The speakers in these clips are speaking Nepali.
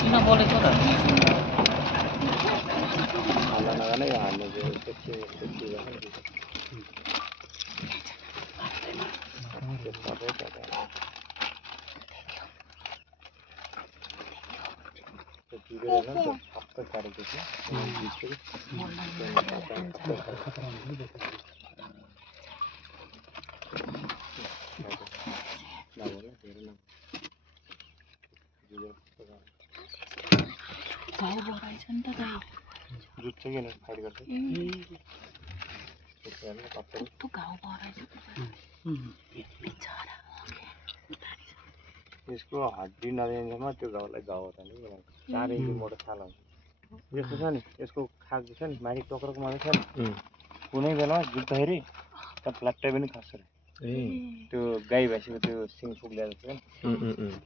किन बोलेको त हल्ला नगर्ने यो हाल्ने त्यो घाउ बढाइछ नि त गाई जुत्छ किन फाइट गर्छ कस्तो घाउ बढाइछ बिचरा यसको हड्डी नदिएसम्म त्यो घाउलाई घाउ हुँदैन नि 4 इन्च मोटो छाल हुन्छ यस्तो छ नि यसको खाल छ नि माथि टोक्रोको माथि छ नि कुनै बेला जुत्दाखेरि त फ्ल्याट्टै पनि खस्छ त्यो गाई भैँसीको त्यो सिङ फुक्लिएको छ नि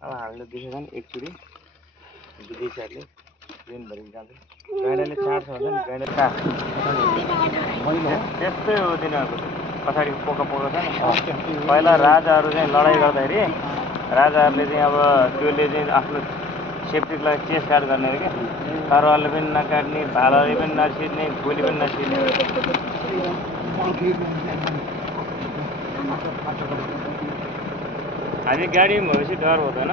अब हामीले देखेको नि एकचोटि विदेशीहरूले दिनभरि जान्छ गाईले चाड्छ भन्छ नि गाईले त्यस्तै हो तिनीहरूको पछाडि पोका पोका छ नि पहिला राजाहरू चाहिँ लडाइँ गर्दाखेरि राजाहरूले चाहिँ अब त्यसले चाहिँ आफ्नो सेफ्टीको लागि चेस्ट गार्ड गर्ने हो क्या तरुवारले पनि नकाट्ने भालाले पनि नछिर्ने गोली पनि नछिर्ने हामी गाडीमा भएपछि डर हुँदैन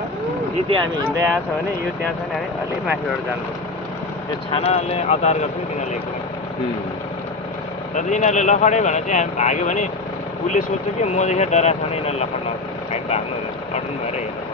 यदि हामी हिँड्दै आएको छ भने यो त्यहाँ छ भने हामी अलिक माथिबाट जानुपर्छ त्यो छानाले अवतार गर्छ नि तिनीहरूले एकदमै तर यिनीहरूले लखडै भनेर चाहिँ हामी भाग्यो भने उसले सोध्छ कि मदेखि डराएको छ भने यिनीहरूले लखड नआउँछ हामी भाग्नु हुँदैन कटन भएर हिँड्नु